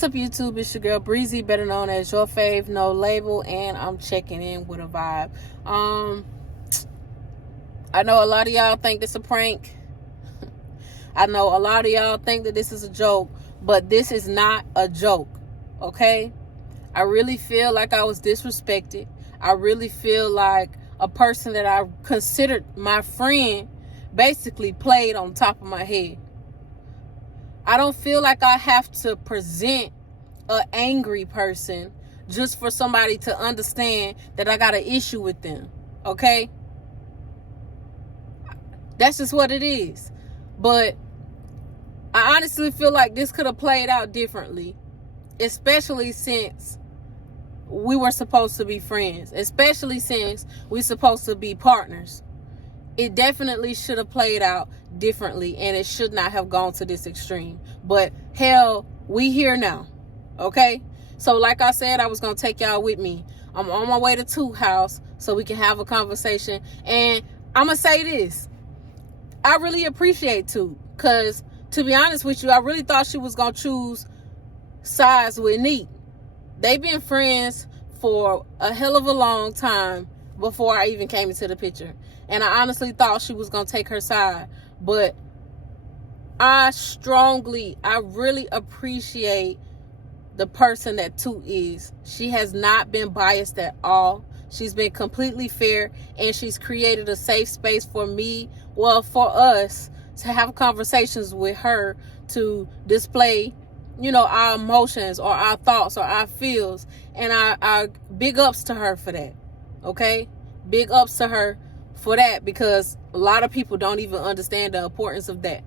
What's up, YouTube? It's your girl Breezy, better known as Your Fave No Label, and I'm checking in with a vibe. I know a lot of y'all think this a prank. I know a lot of y'all think that this is a joke, but this is not a joke, okay? I really feel like I was disrespected. I really feel like a person that I considered my friend basically played on top of my head. I don't feel like I have to present an angry person just for somebody to understand that I got an issue with them, okay? That's just what it is. But I honestly feel like this could have played out differently, especially since we were supposed to be friends, especially since we're supposed to be partners. It definitely should have played out differently, and it should not have gone to this extreme. But hell, we here now, okay? So like I said, I was gonna take y'all with me. I'm on my way to Toot house so we can have a conversation. And I'm gonna say this, I really appreciate Toot, because to be honest with you, I really thought she was gonna choose sides with Neat. They've been friends for a hell of a long time before I even came into the picture. And I honestly thought she was going to take her side. But I really appreciate the person that Toot is. She has not been biased at all. She's been completely fair, and she's created a safe space for me, well, for us to have conversations with her, to display, you know, our emotions or our thoughts or our feels. And I big ups to her for that, okay? Big ups to her for that, because a lot of people don't even understand the importance of that.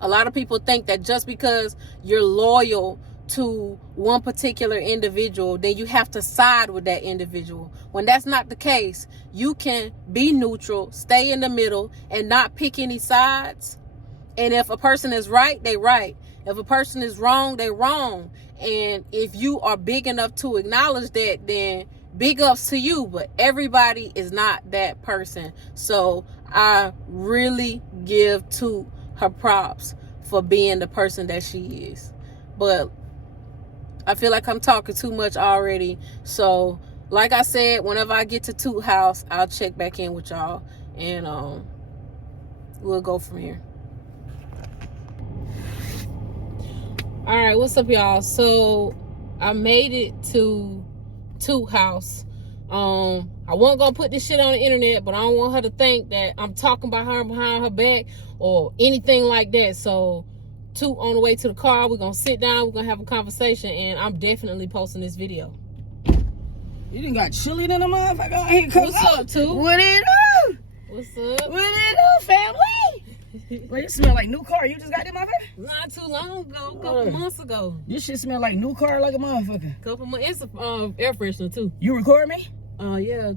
A lot of people think that just because you're loyal to one particular individual, then you have to side with that individual. When that's not the case, you can be neutral, stay in the middle, and not pick any sides. And if a person is right, they right. If a person is wrong, they wrong. And if you are big enough to acknowledge that, then big ups to you. But everybody is not that person. So I really give Toot her props for being the person that she is. But I feel like I'm talking too much already. So like I said, whenever I get to Toot house, I'll check back in with y'all, and we'll go from here. All right, what's up, y'all? So I made it to Toot house. I wasn't gonna put this shit on the internet, but I don't want her to think that I'm talking about her behind her back or anything like that. So Toot on the way to the car, we're gonna sit down, we're gonna have a conversation, and I'm definitely posting this video. You done got chilly than a motherfucker out here. What's up, Toot? What it do? What's up? What it do, family? Well, it smell like new car. You just got that motherfucker? Not too long ago, a couple months ago. This shit smell like new car like a motherfucker. Couple months. It's a air freshener too. You record me? Yeah.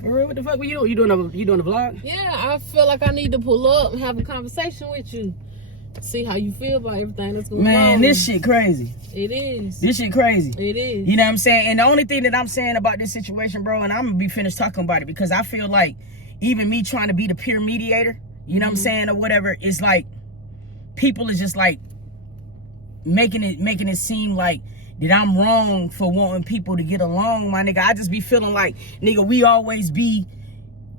For real? What the fuck were you doing? You doing a vlog? Yeah, I feel like I need to pull up and have a conversation with you. See how you feel about everything that's going on. Man, this shit crazy. It is. This shit crazy. It is. You know what I'm saying? And the only thing that I'm saying about this situation, bro, and I'm gonna be finished talking about it, because I feel like even me trying to be the peer mediator, you know what I'm saying, or whatever, it's like people is just like making it seem like that I'm wrong for wanting people to get along, my nigga. I just be feeling like, nigga, we always be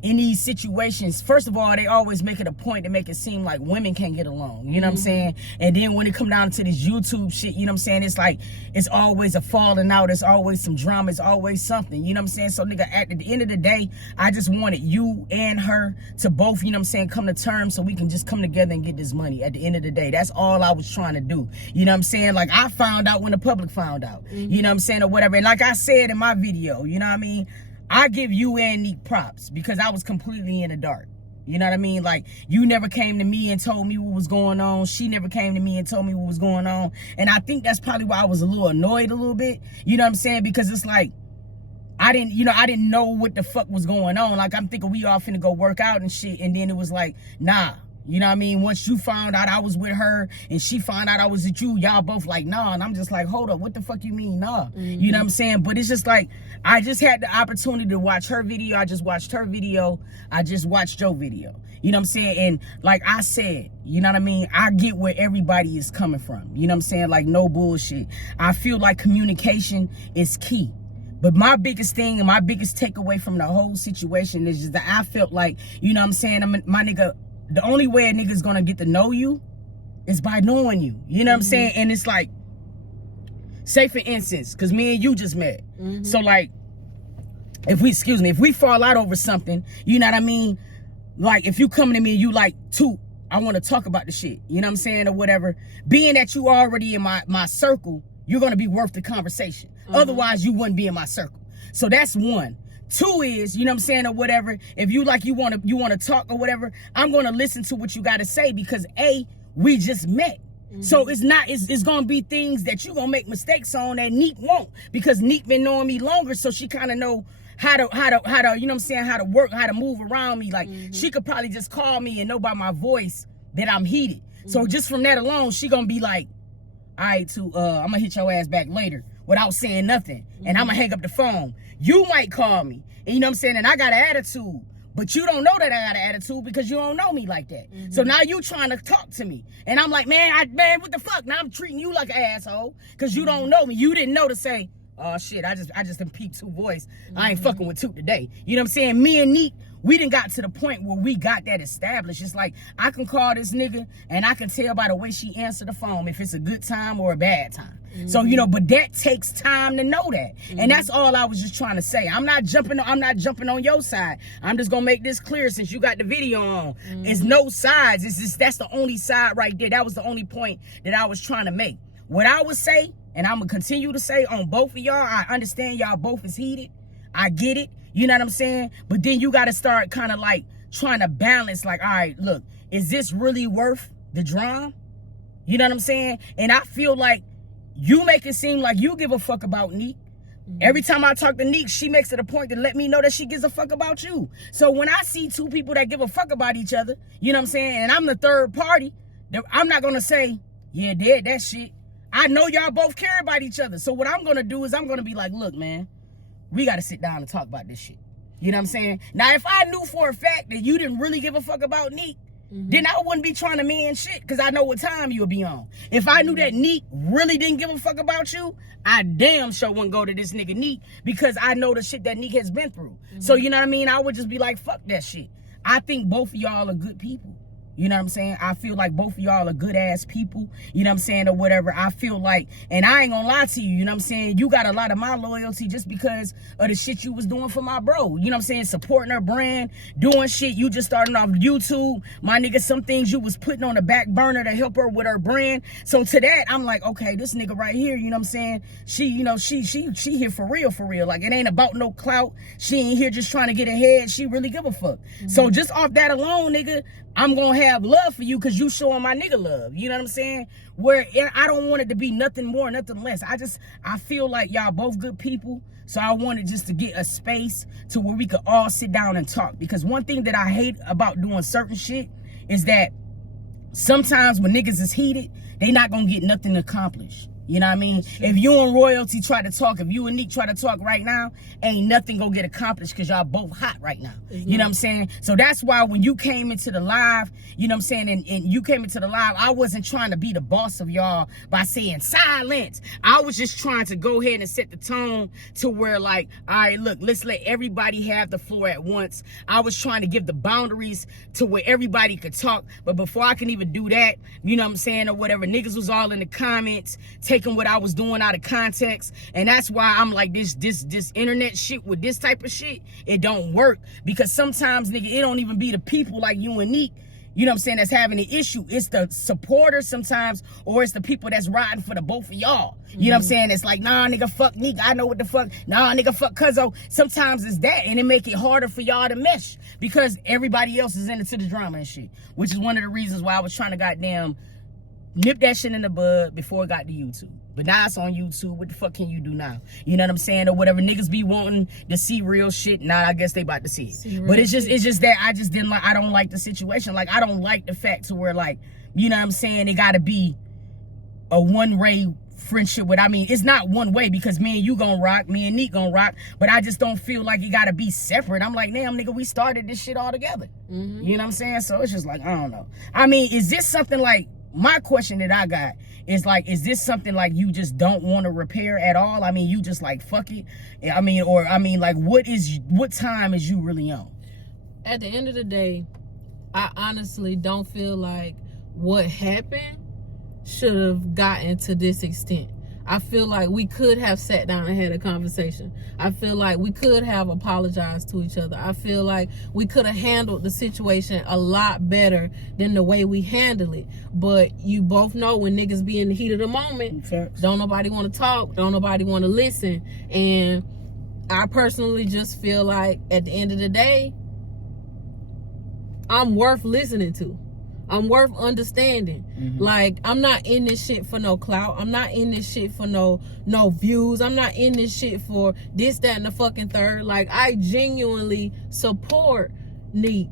in these situations. First of all, they always make it a point to make it seem like women can't get along, you know what I'm saying? And then when it come down to this YouTube shit, you know what I'm saying, it's like it's always a falling out, it's always some drama, it's always something, you know what I'm saying? So nigga, at the end of the day, I just wanted you and her to both, you know what I'm saying, come to terms so we can just come together and get this money at the end of the day. That's all I was trying to do, you know what I'm saying? Like, I found out when the public found out, you know what I'm saying, or whatever. And like I said in my video, you know what I mean, I give you and Neat props, because I was completely in the dark. You know what I mean? Like, you never came to me and told me what was going on. She never came to me and told me what was going on. And I think that's probably why I was a little annoyed a little bit. You know what I'm saying? Because it's like, I didn't know what the fuck was going on. Like, I'm thinking we all finna go work out and shit. And then it was like, nah. You know what I mean? Once you found out I was with her and she found out I was with you, y'all both like, nah. And I'm just like, hold up, what the fuck you mean, nah? You know what I'm saying? But it's just like, I just had the opportunity to watch her video. I just watched her video. I just watched your video. You know what I'm saying? And like I said, you know what I mean? I get where everybody is coming from. You know what I'm saying? Like, no bullshit. I feel like communication is key. But my biggest thing and my biggest takeaway from the whole situation is just that I felt like, you know what I'm saying? My nigga, the only way a nigga's gonna get to know you is by knowing you. You know what I'm saying? And it's like, say for instance, because me and you just met. So like, if we fall out over something, you know what I mean? Like, if you coming to me and you like, Toot, I want to talk about the shit, you know what I'm saying, or whatever. Being that you already in my circle, you're gonna be worth the conversation. Otherwise, you wouldn't be in my circle. So that's one. Two is, you know what I'm saying, or whatever, if you like, you want to talk or whatever, I'm going to listen to what you got to say because A, we just met. So it's going to be things that you going to make mistakes on that Neek won't, because Neek been knowing me longer, so she kind of know how to, you know what I'm saying, how to work, how to move around me. Like, she could probably just call me and know by my voice that I'm heated. So just from that alone, she going to be like, all right, I'm going to hit your ass back later without saying nothing. And I'm going to hang up the phone. You might call me, and you know what I'm saying, and I got an attitude, but you don't know that I got an attitude because you don't know me like that. So now you trying to talk to me, and I'm like, man, what the fuck? Now I'm treating you like an asshole because you don't know me. You didn't know to say, oh shit, I just done peeped Toot voice. I ain't fucking with Toot today. You know what I'm saying? Me and Neek, we done got to the point where we got that established. It's like, I can call this nigga and I can tell by the way she answered the phone if it's a good time or a bad time. So, you know, but that takes time to know that. And that's all I was just trying to say. I'm not jumping on your side. I'm just gonna make this clear since you got the video on. It's no sides. It's just, that's the only side right there. That was the only point that I was trying to make. What I would say, and I'm gonna continue to say on both of y'all, I understand y'all both is heated. I get it. You know what I'm saying? But then you got to start kind of like trying to balance, like, all right, look, is this really worth the drama? You know what I'm saying? And I feel like you make it seem like you give a fuck about Neek. Every time I talk to Neek, she makes it a point to let me know that she gives a fuck about you. So when I see two people that give a fuck about each other, you know what I'm saying, and I'm the third party, I'm not going to say, yeah, dead, that shit. I know y'all both care about each other. So what I'm going to do is I'm going to be like, look, man, we got to sit down and talk about this shit. You know what I'm saying? Now, if I knew for a fact that you didn't really give a fuck about Neek, then I wouldn't be trying to man shit because I know what time you'll be on. If I knew that Neek really didn't give a fuck about you, I damn sure wouldn't go to this nigga Neek because I know the shit that Neek has been through. So, you know what I mean? I would just be like, fuck that shit. I think both of y'all are good people. You know what I'm saying? I feel like both of y'all are good ass people, you know what I'm saying, or whatever. I feel like, and I ain't gonna lie to you, you know what I'm saying? You got a lot of my loyalty just because of the shit you was doing for my bro. You know what I'm saying? Supporting her brand, doing shit. You just starting off YouTube. My nigga, some things you was putting on the back burner to help her with her brand. So to that, I'm like, okay, this nigga right here, you know what I'm saying? She, you know, she here for real, for real. Like, it ain't about no clout. She ain't here just trying to get ahead. She really give a fuck. So just off that alone, nigga, I'm gonna have love for you because you showing my nigga love. You know what I'm saying? Where I don't want it to be nothing more, nothing less. I feel like y'all both good people. So I wanted just to get a space to where we could all sit down and talk. Because one thing that I hate about doing certain shit is that sometimes when niggas is heated, they not gonna get nothing accomplished. You know what I mean? If you and Royalty try to talk, if you and Neek try to talk right now, ain't nothing gonna get accomplished because y'all both hot right now. You know what I'm saying? So that's why when you came into the live, you know what I'm saying, and you came into the live, I wasn't trying to be the boss of y'all by saying silence. I was just trying to go ahead and set the tone to where, like, all right, look, let's let everybody have the floor at once. I was trying to give the boundaries to where everybody could talk. But before I can even do that, you know what I'm saying, or whatever, niggas was all in the comments, taking what I was doing out of context. And that's why I'm like, this internet shit with this type of shit, it don't work. Because sometimes, nigga, it don't even be the people like you and Neek, you know what I'm saying, that's having the issue. It's the supporters sometimes, or it's the people that's riding for the both of y'all. You know what I'm saying? It's like, nah, nigga, fuck Neek. I know what the fuck. Nah, nigga, fuck Cuzzo. Sometimes it's that, and it make it harder for y'all to mesh because everybody else is into the drama and shit, which is one of the reasons why I was trying to goddamn nip that shit in the bud before it got to YouTube. But now it's on YouTube. What the fuck can you do now? You know what I'm saying? Or whatever niggas be wanting to see real shit. Now I guess they about to see it. But it's just that I just didn't like. I don't like the situation. Like I don't like the fact to where like, you know what I'm saying? It got to be a one-way friendship with. I mean, it's not one way because me and you gonna rock, me and Neek gonna rock. But I just don't feel like it got to be separate. I'm like, damn nigga, we started this shit all together. You know what I'm saying? So it's just like I don't know. I mean, is this something like? My question that I got is like, is this something like you just don't want to repair at all? I mean, you just like, fuck it. I mean, like, what time is you really on? At the end of the day, I honestly don't feel like what happened should have gotten to this extent. I feel like we could have sat down and had a conversation. I feel like we could have apologized to each other. I feel like we could have handled the situation a lot better than the way we handled it. But you both know when niggas be in the heat of the moment, don't nobody want to talk, don't nobody want to listen. And I personally just feel like at the end of the day, I'm worth listening to. I'm worth understanding. Like, I'm not in this shit for no clout. I'm not in this shit for no views. I'm not in this shit for this, that, and the fucking third. Like, I genuinely support Neek.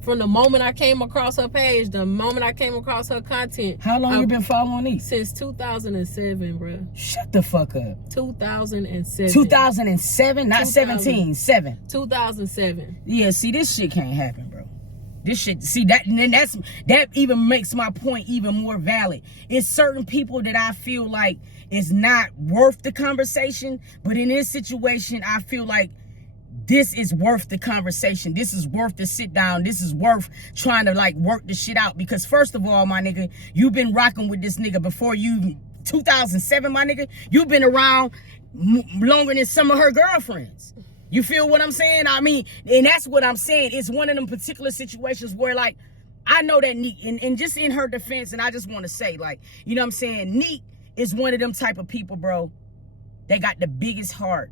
From the moment I came across her page, the moment I came across her content. How long you been following Neek? Since 2007, bro. Shut the fuck up. 2007. 2007? Not 17. 7. 2007. Yeah, see, this shit can't happen, bro. This shit, see that, and then that even makes my point even more valid. It's certain people that I feel like is not worth the conversation, but in this situation, I feel like this is worth the conversation. This is worth the sit down. This is worth trying to like work the shit out. Because first of all, my nigga, you've been rocking with this nigga before 2007, my nigga. You've been around longer than some of her girlfriends. You feel what I'm saying? I mean, and that's what I'm saying. It's one of them particular situations where, like, I know that Neek, and just in her defense, and I just want to say, like, you know what I'm saying? Neek is one of them type of people, bro, that got the biggest heart.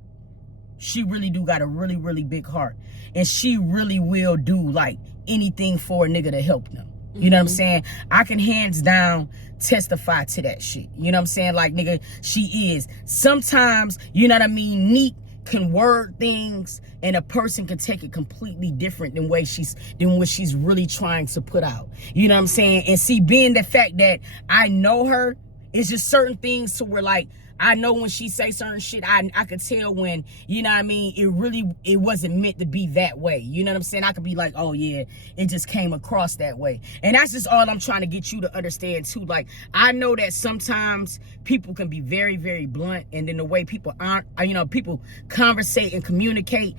She really do got a really, really big heart. And she really will do, like, anything for a nigga to help them. You know what I'm saying? I can hands down testify to that shit. You know what I'm saying? Like, nigga, she is. Sometimes, you know what I mean, Neek can word things and a person can take it completely different than what she's really trying to put out. You know what I'm saying? And see, being the fact that I know her, it's just certain things to where, like, I know when she say certain shit, I could tell when, you know what I mean, it wasn't meant to be that way. You know what I'm saying? I could be like, oh yeah, it just came across that way. And that's just all I'm trying to get you to understand too. Like, I know that sometimes people can be very, very blunt, and then the way people aren't, you know, people conversate and communicate,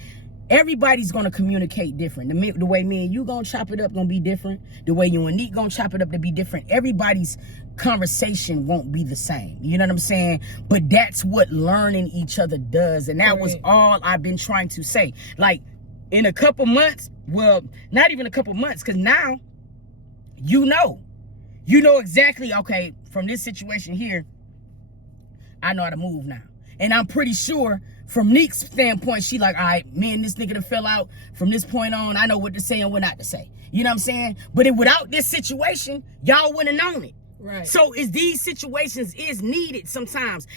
everybody's gonna communicate different. The way me and you gonna chop it up gonna be different. The way you and Neek gonna chop it up to be different. Everybody's conversation won't be the same. You know what I'm saying? But that's what learning each other does. And that was all I've been trying to say. Like, in a couple months, well, not even a couple months, because now you know exactly, okay, from this situation here, I know how to move now. And I'm pretty sure from Neek's standpoint, she like, all right, me and this nigga that fell out, from this point on, I know what to say and what not to say. You know what I'm saying? But without this situation, y'all wouldn't have known it. Right. So these situations is needed sometimes.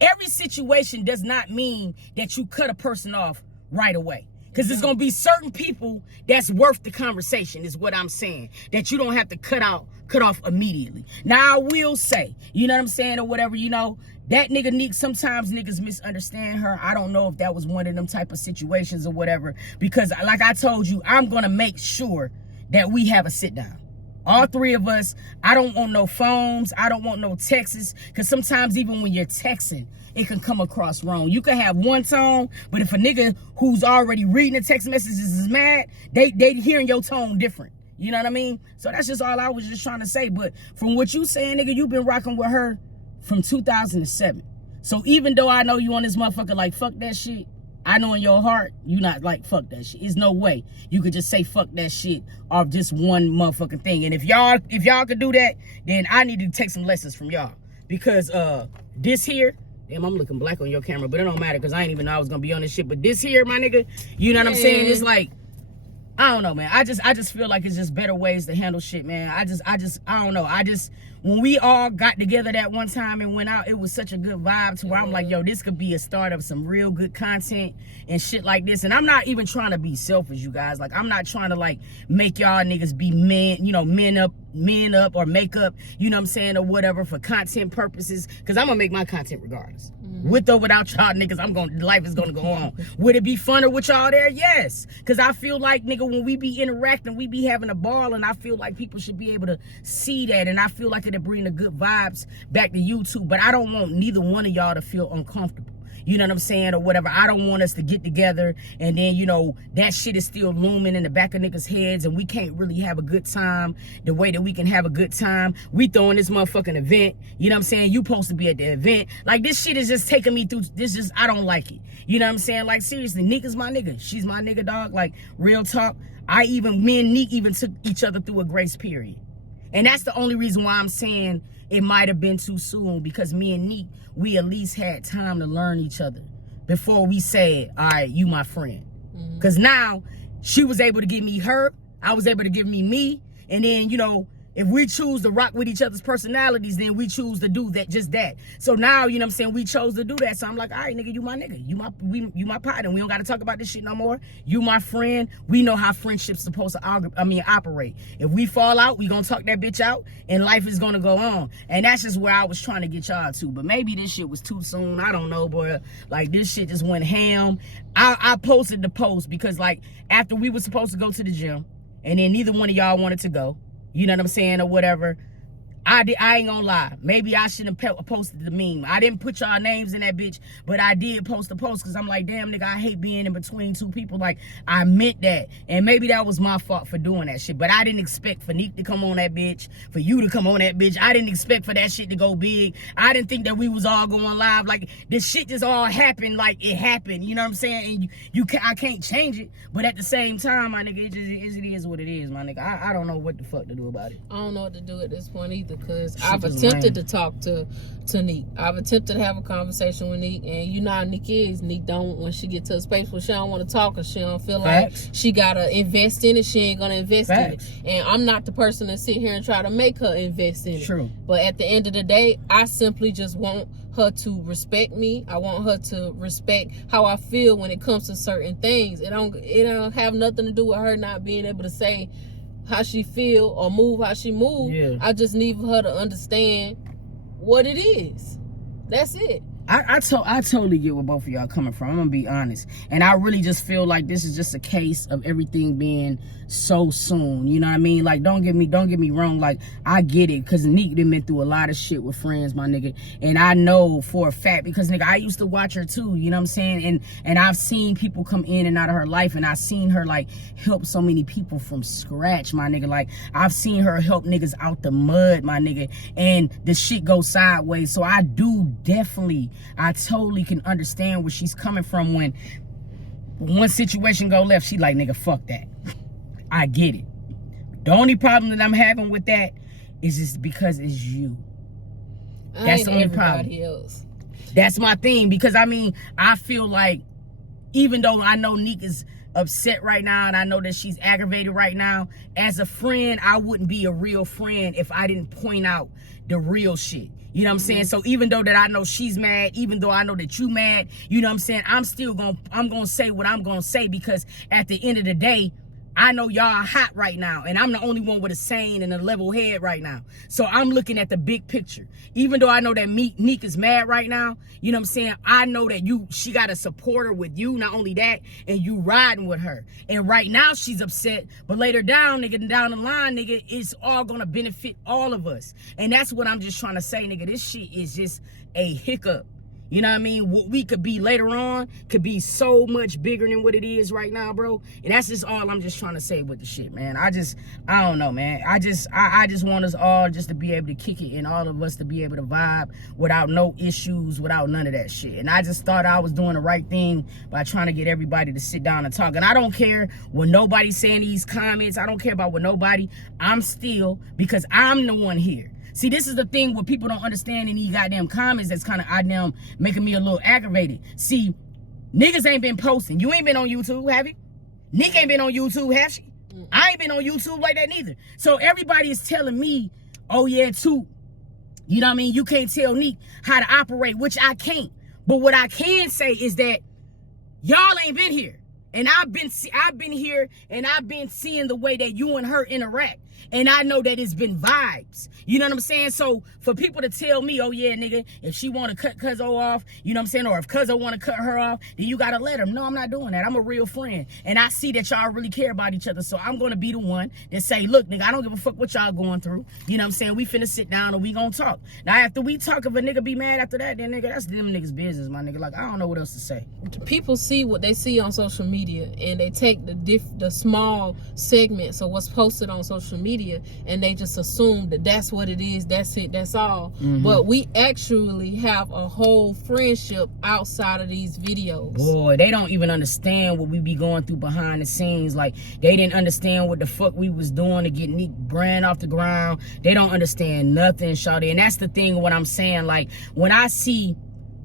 Every situation does not mean that you cut a person off right away. Because there's going to be certain people that's worth the conversation, is what I'm saying. That you don't have to cut off immediately. Now, I will say, you know what I'm saying, or whatever, you know, that nigga Neek, sometimes niggas misunderstand her. I don't know if that was one of them type of situations or whatever. Because like I told you, I'm going to make sure that we have a sit down. All three of us. I don't want no phones. I don't want no texts. Because sometimes even when you're texting, it can come across wrong. You can have one tone, but if a nigga who's already reading the text messages is mad, they hearing your tone different. You know what I mean? So that's just all I was just trying to say. But from what you saying, nigga, you've been rocking with her from 2007. So even though I know you on this motherfucker like, fuck that shit, I know in your heart, you not like, fuck that shit. There's no way you could just say fuck that shit off just one motherfucking thing. And if y'all could do that, then I need to take some lessons from y'all. Because this here, damn, I'm looking black on your camera, but it don't matter because I ain't even know I was gonna be on this shit. But this here, my nigga, you know what I'm saying? It's like, I don't know, man. I just feel like it's just better ways to handle shit, man. I don't know. when we all got together that one time and went out, it was such a good vibe to where I'm like, yo, this could be a start of some real good content and shit like this. And I'm not even trying to be selfish, you guys. Like, I'm not trying to like make y'all niggas be men, you know, men up or make up, you know what I'm saying, or whatever for content purposes. Cause I'm gonna make my content regardless. With or without y'all niggas, life is gonna go on. Would it be funner with y'all there? Yes. Cause I feel like, nigga, when we be interacting, we be having a ball, and I feel like people should be able to see that, and I feel like it'll bring the good vibes back to YouTube. But I don't want neither one of y'all to feel uncomfortable. You know what I'm saying, or whatever. I don't want us to get together and then, you know, that shit is still looming in the back of niggas' heads and we can't really have a good time the way that we can have a good time. We throwing this motherfucking event. You know what I'm saying? You supposed to be at the event. Like, this shit is just taking me through. I don't like it. You know what I'm saying? Like, seriously, Nick is my nigga. She's my nigga, dog. Like, real talk. Me and Nick even took each other through a grace period. And that's the only reason why I'm saying it might have been too soon, because me and Neek, we at least had time to learn each other before we said, all right, you my friend. Because now she was able to give me her, I was able to give me, and then, you know, if we choose to rock with each other's personalities, then we choose to do that, just that. So now, you know what I'm saying, we chose to do that. So I'm like, all right, nigga, you my nigga. You my partner. We don't got to talk about this shit no more. You my friend. We know how friendship's supposed to operate. If we fall out, we gonna talk that bitch out, and life is gonna go on. And that's just where I was trying to get y'all to. But maybe this shit was too soon. I don't know, boy. Like, this shit just went ham. I posted the post because, like, after we were supposed to go to the gym, and then neither one of y'all wanted to go, you know what I'm saying, or whatever, I ain't gonna lie. Maybe I shouldn't have posted the meme. I didn't put y'all names in that bitch, but I did post the post because I'm like, damn, nigga, I hate being in between two people. Like, I meant that. And maybe that was my fault for doing that shit. But I didn't expect for Neek to come on that bitch, for you to come on that bitch. I didn't expect for that shit to go big. I didn't think that we was all going live. Like, this shit just all happened like it happened. You know what I'm saying? And I can't change it. But at the same time, my nigga, it is what it is, my nigga. I don't know what the fuck to do about it. I don't know what to do at this point either, because I've attempted to talk to Neek. I've attempted to have a conversation with Neek, and you know how Neek is. Neek don't, when she get to a space where she don't want to talk, or she don't feel like she gotta invest in it, she ain't gonna invest in it. And I'm not the person to sit here and try to make her invest in it. True. But at the end of the day, I simply just want her to respect me. I want her to respect how I feel when it comes to certain things. It don't have nothing to do with her not being able to say how she feel or move how she move. Yeah. I just need her to understand what it is. That's it. I totally get where both of y'all coming from. I'm gonna be honest, and I really just feel like this is just a case of everything being so soon. You know what I mean? Like, don't get me wrong. Like, I get it, because Neek done been through a lot of shit with friends, my nigga, and I know for a fact, because, nigga, I used to watch her too. You know what I'm saying? And I've seen people come in and out of her life, and I've seen her like help so many people from scratch, my nigga. Like, I've seen her help niggas out the mud, my nigga, and the shit goes sideways. So I totally can understand where she's coming from when one situation go left. She like, nigga, fuck that. I get it. The only problem that I'm having with that is just because it's you. That's the only problem. Else. That's my thing, because I mean, I feel like, even though I know Neek is upset right now and I know that she's aggravated right now, as a friend, I wouldn't be a real friend if I didn't point out the real shit. You know what I'm saying? So even though that I know she's mad, even though I know that you mad, you know what I'm saying, I'm gonna say what I'm gonna say, because at the end of the day, I know y'all are hot right now, and I'm the only one with a sane and a level head right now. So I'm looking at the big picture. Even though I know that Neek is mad right now, you know what I'm saying, I know that she got a supporter with you, not only that, and you riding with her. And right now she's upset, but later down, nigga, down the line, nigga, it's all gonna benefit all of us. And that's what I'm just trying to say, nigga. This shit is just a hiccup. You know what I mean? What we could be later on could be so much bigger than what it is right now, bro. And that's just all I'm just trying to say with the shit, man. I don't know, man. I just want us all just to be able to kick it, and all of us to be able to vibe without no issues, without none of that shit. And I just thought I was doing the right thing by trying to get everybody to sit down and talk. And I don't care what nobody's saying these comments. I don't care about what nobody. I'm still, because I'm the one here. See, this is the thing what people don't understand in these goddamn comments that's kind of goddamn making me a little aggravated. See, niggas ain't been posting. You ain't been on YouTube, have you? Nick ain't been on YouTube, have she? I ain't been on YouTube like that neither. So everybody is telling me, oh yeah, Toot, You know what I mean? You can't tell Neek how to operate, which I can't. But what I can say is that y'all ain't been here. And I've been here, and I've been seeing the way that you and her interact. And I know that it's been vibes. You know what I'm saying? So for people to tell me, oh yeah, nigga, if she want to cut Cuzzo off, you know what I'm saying? Or if Cuzzo want to cut her off, then you got to let her. No, I'm not doing that. I'm a real friend. And I see that y'all really care about each other. So I'm going to be the one that say, look, nigga, I don't give a fuck what y'all going through. You know what I'm saying? We finna sit down and we gonna talk. Now, after we talk, if a nigga be mad after that, then nigga, that's them niggas' business, my nigga. Like, I don't know what else to say. People see what they see on social media, and they take the small segments of what's posted on social media, and they just assume that that's what it is, that's it, that's all. But we actually have a whole friendship outside of these videos. Boy, they don't even understand what we be going through behind the scenes. Like, they didn't understand what the fuck we was doing to get Neek brand off the ground. They don't understand nothing, shawty. And that's the thing, what I'm saying. Like, when I see,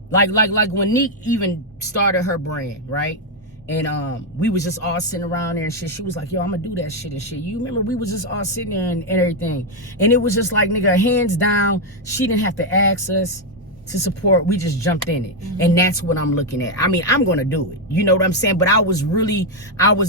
like when Neek even started her brand, right? And we was just all sitting around there and shit. She was like, yo, I'm gonna do that shit and shit. You remember we was just all sitting there and everything. And it was just like, nigga, hands down, she didn't have to ask us to support. We just jumped in it. And that's what I'm looking at. I mean, I'm gonna do it. You know what I'm saying? But I was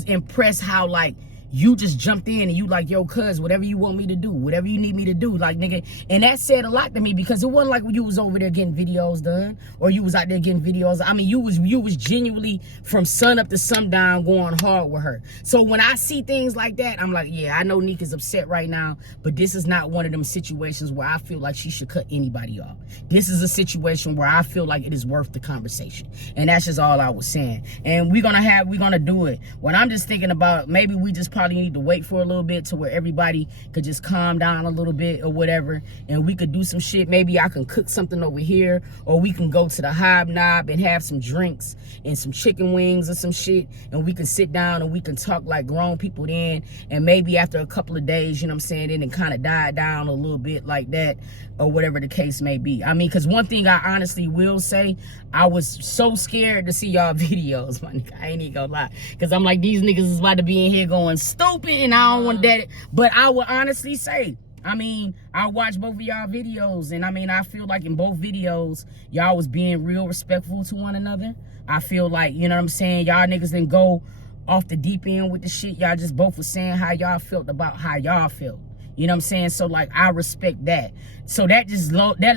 impressed how, like, you just jumped in and you like, yo, cuz, whatever you want me to do, whatever you need me to do, like, nigga. And that said a lot to me, because it wasn't like when you was over there getting videos done, or you was out there getting videos. I mean, you was genuinely from sun up to sundown going hard with her. So when I see things like that, I'm like, yeah, I know Neek is upset right now, but this is not one of them situations where I feel like she should cut anybody off. This is a situation where I feel like it is worth the conversation. And that's just all I was saying. And we're gonna do it. What I'm just thinking about, maybe we just probably need to wait for a little bit to where everybody could just calm down a little bit or whatever, and we could do some shit. Maybe I can cook something over here, or we can go to the Hobnob and have some drinks and some chicken wings or some shit, and we can sit down and we can talk like grown people then. And maybe after a couple of days, you know what I'm saying, then it kind of died down a little bit like that, or whatever the case may be. I mean, because one thing I honestly will say, I was so scared to see y'all videos, my nigga. I ain't even gonna lie, because I'm like, these niggas is about to be in here going stupid, and I don't want that. But I would honestly say, I mean, I watched both of y'all videos, and I mean, I feel like in both videos, y'all was being real respectful to one another. I feel like, you know what I'm saying, y'all niggas didn't go off the deep end with the shit. Y'all just both was saying how y'all felt about how y'all felt. You know what I'm saying? So, like, I respect that. So that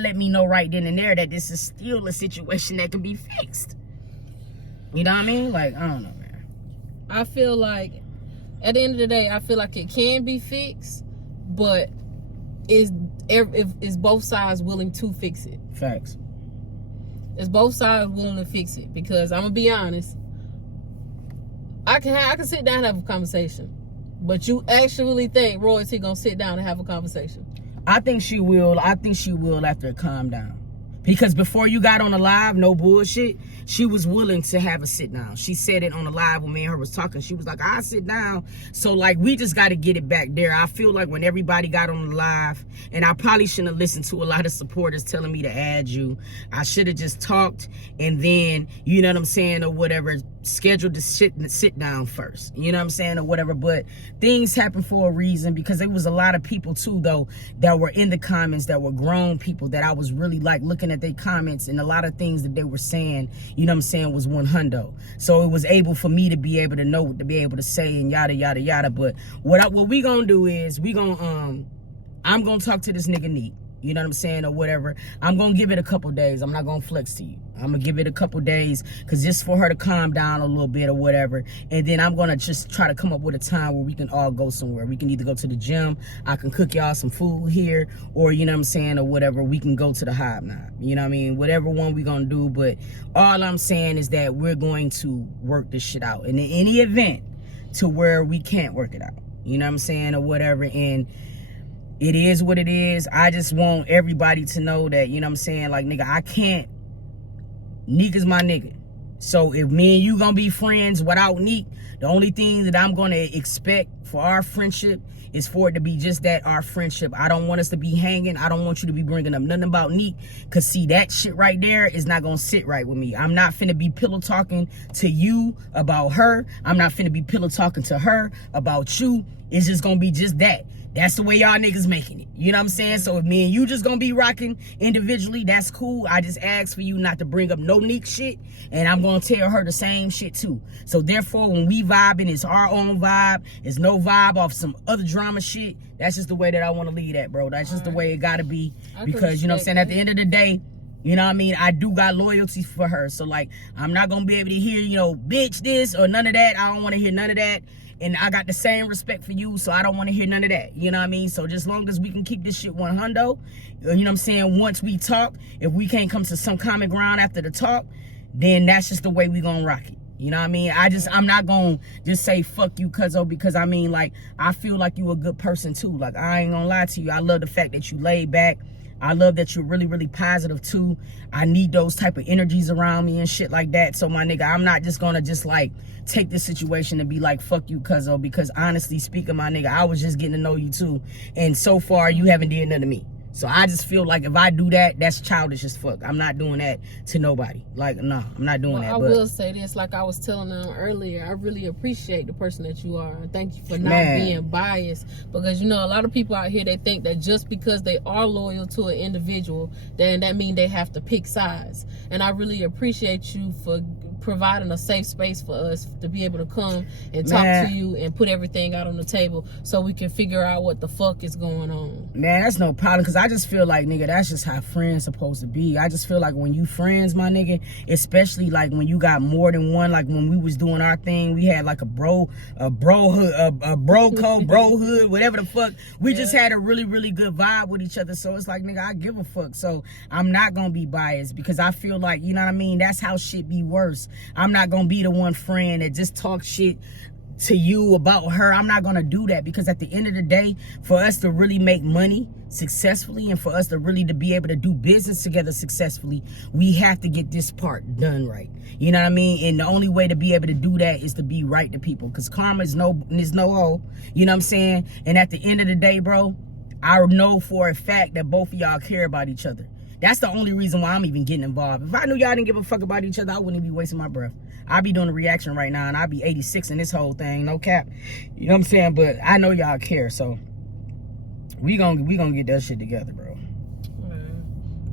let me know right then and there that this is still a situation that can be fixed. You know what I mean? Like, I don't know, man. I feel like, at the end of the day, I feel like it can be fixed, but is both sides willing to fix it? Facts. Is both sides willing to fix it? Because I'm gonna be honest, I can sit down and have a conversation, but you actually think Royalty gonna sit down and have a conversation? I think she will. I think she will after it calm down. Because before you got on the live, no bullshit, she was willing to have a sit down. She said it on the live when me and her was talking. She was like, I'll sit down. So, like, we just got to get it back there. I feel like when everybody got on the live, and I probably shouldn't have listened to a lot of supporters telling me to add you. I should have just talked, and then, you know what I'm saying, or whatever, scheduled to sit down first. You know what I'm saying, or whatever. But things happen for a reason, because there was a lot of people, too, though, that were in the comments, that were grown people, that I was really, like, looking at their comments, and a lot of things that they were saying, you know what I'm saying, was 100. So it was able for me to be able to know what to be able to say, and yada yada yada. But what we gonna do is I'm gonna talk to this nigga Neek, you know what I'm saying, or whatever. I'm gonna give it a couple days. I'm not gonna flex to you. I'm gonna give it a couple days, because just for her to calm down a little bit or whatever. And then I'm gonna just try to come up with a time where we can all go somewhere. We can either go to the gym, I can cook y'all some food here, or, you know what I'm saying, or whatever, we can go to the Hobnob. You know what I mean? Whatever one we gonna do. But all I'm saying is that we're going to work this shit out. And in any event to where we can't work it out, you know what I'm saying, or whatever. And it is what it is. I just want everybody to know that, you know what I'm saying, like, nigga, I can't. Neek is my nigga. So if me and you gonna be friends without Neek, the only thing that I'm gonna expect for our friendship is for it to be just that, our friendship. I don't want us to be hanging. I don't want you to be bringing up nothing about Neek, because see, that shit right there is not gonna sit right with me. I'm not finna be pillow talking to you about her. I'm not finna be pillow talking to her about you. It's just gonna be just that. That's the way y'all niggas making it. You know what I'm saying? So if me and you just gonna be rocking individually, that's cool. I just ask for you not to bring up no Neek shit, and I'm gonna tell her the same shit too. So therefore, when we vibing, it's our own vibe. It's no vibe off some other drama shit. That's just the way that I want to leave that, bro. That's just the way it gotta be. Because, you know what I'm saying, at the end of the day, you know what I mean, I do got loyalty for her. So like, I'm not gonna be able to hear, you know, bitch this or none of that. I don't want to hear none of that. And I got the same respect for you, so I don't want to hear none of that. You know what I mean? So just long as we can keep this shit 100, you know what I'm saying? Once we talk, if we can't come to some common ground after the talk, then that's just the way we gonna rock it. You know what I mean? I'm not gonna just say fuck you, cuzzo, because I mean, like, I feel like you a good person too. Like, I ain't gonna lie to you. I love the fact that you laid back. I love that you're really, really positive too. I need those type of energies around me and shit like that. So my nigga, I'm not just gonna just like take this situation and be like, fuck you, cuzzo, because honestly speaking, my nigga, I was just getting to know you too. And so far, you haven't did nothing to me. So I just feel like if I do that, that's childish as fuck. I'm not doing that to nobody. Like, no, I'm not doing that. I will say this, like I was telling them earlier, I really appreciate the person that you are. Thank you for not being biased. Because, you know, a lot of people out here, they think that just because they are loyal to an individual, then that means they have to pick sides. And I really appreciate you for providing a safe space for us to be able to come and talk to you and put everything out on the table so we can figure out what the fuck is going on. Man, that's no problem, because I just feel like, nigga, that's just how friends supposed to be. I just feel like when you friends, my nigga, especially like when you got more than one, like when we was doing our thing, we had like a bro code, brohood, whatever the fuck. We just had a really, really good vibe with each other. So it's like, nigga, I give a fuck. So I'm not gonna be biased, because I feel like, you know what I mean, that's how shit be worse. I'm not gonna be the one friend that just talks shit to you about her. I'm not gonna do that, because at the end of the day, for us to really make money successfully and for us to really to be able to do business together successfully, we have to get this part done right. You know what I mean? And the only way to be able to do that is to be right to people, because karma is no hoe. You know what I'm saying? And at the end of the day, bro, I know for a fact that both of y'all care about each other. That's the only reason why I'm even getting involved. If I knew y'all didn't give a fuck about each other, I wouldn't even be wasting my breath. I'd be doing a reaction right now, and I'd be 86 in this whole thing, no cap. You know what I'm saying? But I know y'all care, so we gonna get that shit together, bro.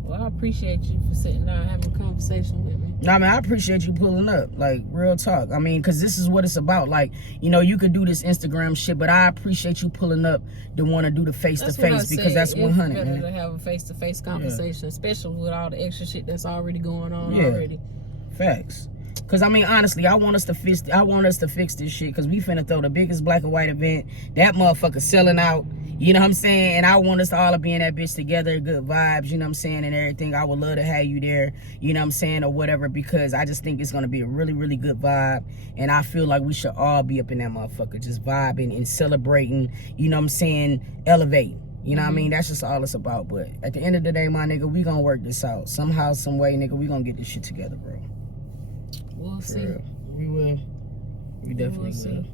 Well, I appreciate you for sitting down and having a conversation with me. Nah, man, I appreciate you pulling up, like, real talk. I mean, because this is what it's about. Like, you know, you could do this Instagram shit, but I appreciate you pulling up to want to do the face-to-face, because that's 100, it's better man. to have a face-to-face conversation, especially with all the extra shit that's already going on already. Facts. Because, I mean, honestly, I want us to fix this shit, because we finna throw the biggest black and white event. That motherfucker selling out. You know what I'm saying? And I want us to all be in that bitch together, good vibes, you know what I'm saying, and everything. I would love to have you there, you know what I'm saying, or whatever, because I just think it's going to be a really, really good vibe. And I feel like we should all be up in that motherfucker, just vibing and celebrating, you know what I'm saying, elevating. You know what I mean? That's just all it's about. But at the end of the day, my nigga, we going to work this out. Somehow, some way, nigga, we going to get this shit together, bro. We'll see. We will. We definitely will.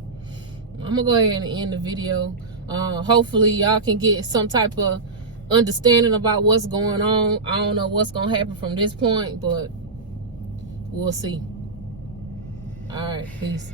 I'm going to go ahead and end the video. Hopefully y'all can get some type of understanding about what's going on. I don't know what's gonna happen from this point, but we'll see. All right, peace.